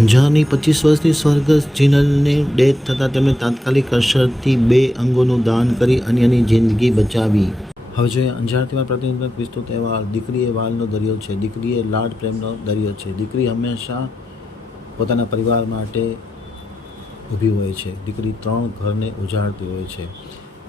અંજારની પચીસ વર્ષની સ્વર્ગસ્થ જીનલને ડેથ થતાં તેમણે તાત્કાલિક અસરથી બે અંગોનું દાન કરી અન્યની જિંદગી બચાવી. હવે જોઈએ, અંજારથી પ્રતિનિધિ વિસ્તૃત અહેવાલ. દીકરી એ વાલનો દરિયો છે. દીકરી એ લાડ પ્રેમનો દરિયો છે. દીકરી હંમેશા પોતાના પરિવાર માટે ઊભી હોય છે. દીકરી ત્રણ ઘરને ઉજાડતી હોય છે.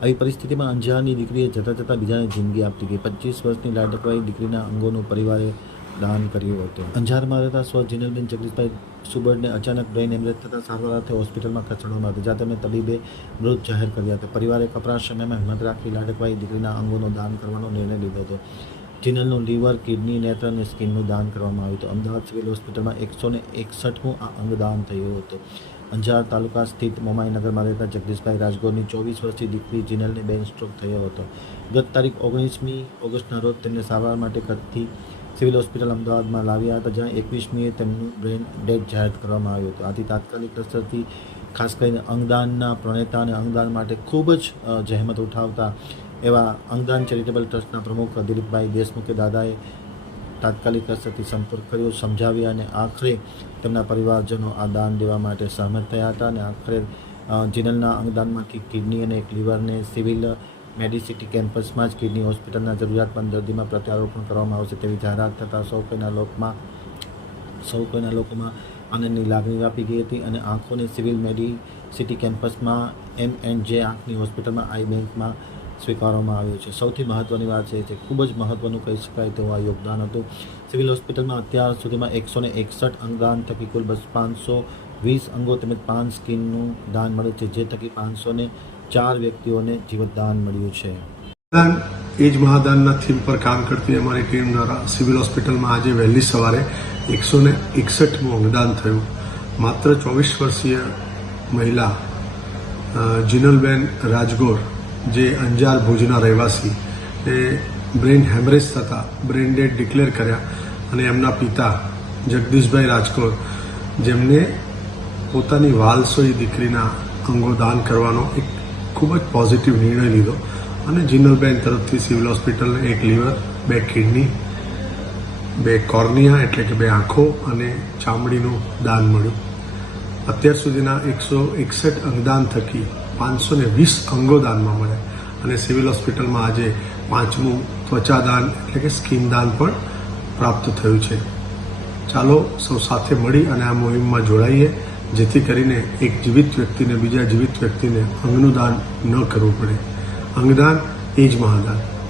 આવી પરિસ્થિતિમાં અંજારની દીકરીએ જતાં જતાં બીજાને જિંદગી આપતી ગઈ. પચીસ વર્ષની લાડકવાઈ દીકરીના અંગોનું પરિવારે દાન કર્યું હતું. અંજારમાં રહેતા સ્વ જીનલબેન જગદીશભાઈ સુબરને અચાનક બ્રેઇન એમરેજ થતાં સારવાર અર્થે હોસ્પિટલમાં ખસેડવામાં હતા. જ્યાં તેમને તબીબે મૃત જાહેર કર્યા હતા. પરિવારે કપરા સમયમાં હિંમત રાખી લાડકવાઈ દીકરીના અંગોનો દાન કરવાનો નિર્ણય લીધો હતો. જીનલનું લીવર, કિડની, નેત્ર અને સ્કિનનું દાન કરવામાં આવ્યું હતું. અમદાવાદ સિવિલ હોસ્પિટલમાં એકસો ને એકસઠમું આ અંગદાન થયું હતું. અંજાર તાલુકા સ્થિત મોમાઈનગરમાં રહેતા જગદીશભાઈ રાજગોરની ચોવીસ વર્ષની દીકરી જીનલને બેન સ્ટ્રોક થયો હતો. ગત તારીખ ઓગણીસમી ઓગસ્ટના રોજ તેમને સારવાર માટે કચ્છથી સિવિલ હોસ્પિટલ અમદાવાદમાં લાવ્યા હતા, જ્યાં એકવીસમીએ તેમનું બ્રેન ડેડ જાહેર કરવામાં આવ્યું હતું. આથી તાત્કાલિક અસરથી ખાસ કરીને અંગદાનના પ્રણેતા અને અંગદાન માટે ખૂબ જ જહેમત ઉઠાવતા એવા અંગદાન ચેરિટેબલ ટ્રસ્ટના પ્રમુખ દિલીપભાઈ દેશમુખે દાદાએ તાત્કાલિક અસરથી સંપર્ક કર્યો, સમજાવ્યા અને આખરે તેમના પરિવારજનો આ દાન દેવા માટે સહમત થયા હતા અને આખરે જિનલના અંગદાનમાંથી કિડની અને એક લીવરને સિવિલ મેડિસિટી કેમ્પસમાં જ કિડની હોસ્પિટલના જરૂરિયાતમંદ દર્દીમાં પ્રત્યારોપણ કરવામાં આવશે તેવી જાહેરાત થતાં સૌ કોઈના લોકમાં, સૌ કોઈના લોકોમાં આનંદની લાગણી વ્યાપી ગઈ હતી અને આંખોને સિવિલ મેડિસિટી કેમ્પસમાં એમ એન્ડ જે આંખની હોસ્પિટલમાં આઈ બેંકમાં સ્વીકારવામાં આવ્યું છે. સૌથી મહત્ત્વની વાત છે તે ખૂબ જ મહત્ત્વનું કહી શકાય તેવું આ યોગદાન હતું. સિવિલ હોસ્પિટલમાં અત્યાર સુધીમાં એકસો ને એકસઠ અંગદાન થકી કુલ બસ પાંચસો વીસ અંગો તેમજ પાંચ સ્કીનનું દાન મળ્યું છે, જે થકી પાંચસો ને ચાર વ્યક્તિઓને જીવતદાન મળ્યું છે. એ જ મહાદાનના થીમ પર કામ કરતી અમારી ટીમ દ્વારા સિવિલ હોસ્પિટલમાં આજે વહેલી સવારે એકસો ને એકસઠમું અંગદાન થયું. માત્ર ચોવીસ વર્ષીય મહિલા જીનલબેન રાજગોર, જે અંજાર ભુજના રહેવાસી, એ બ્રેઇન હેમરેજ થતાં બ્રેઇન ડેડ ડિક્લેર કર્યા અને એમના પિતા જગદીશભાઈ રાજકોર જેમને પોતાની વાલસોઈ દીકરીના અંગો દાન કરવાનો એક ખૂબ જ પોઝિટિવ નિર્ણય લીધો. અને જિનલબેન તરફથી સિવિલ હોસ્પિટલને એક લીવર, બે કિડની, બે કોર્નિયા એટલે કે બે આંખો અને ચામડીનું દાન મળ્યું. અત્યાર સુધીના એકસો એકસઠ અંગદાન થકી પાંચસો ને વીસ અંગો દાનમાં મળ્યા. અને સિવિલ હોસ્પિટલમાં આજે પાંચમું ત્વચા દાન એટલે કે સ્કિન દાન પણ પ્રાપ્ત થયું છે. ચાલો સૌ સાથે મળી અને આ મુહિમમાં જોડાઈએ. જેથી કરીને એક જીવિત વ્યક્તિને બીજા જીવિત વ્યક્તિને અંગનું દાન ન કરવું પડે. અંગદાન એ જ મહાદાન.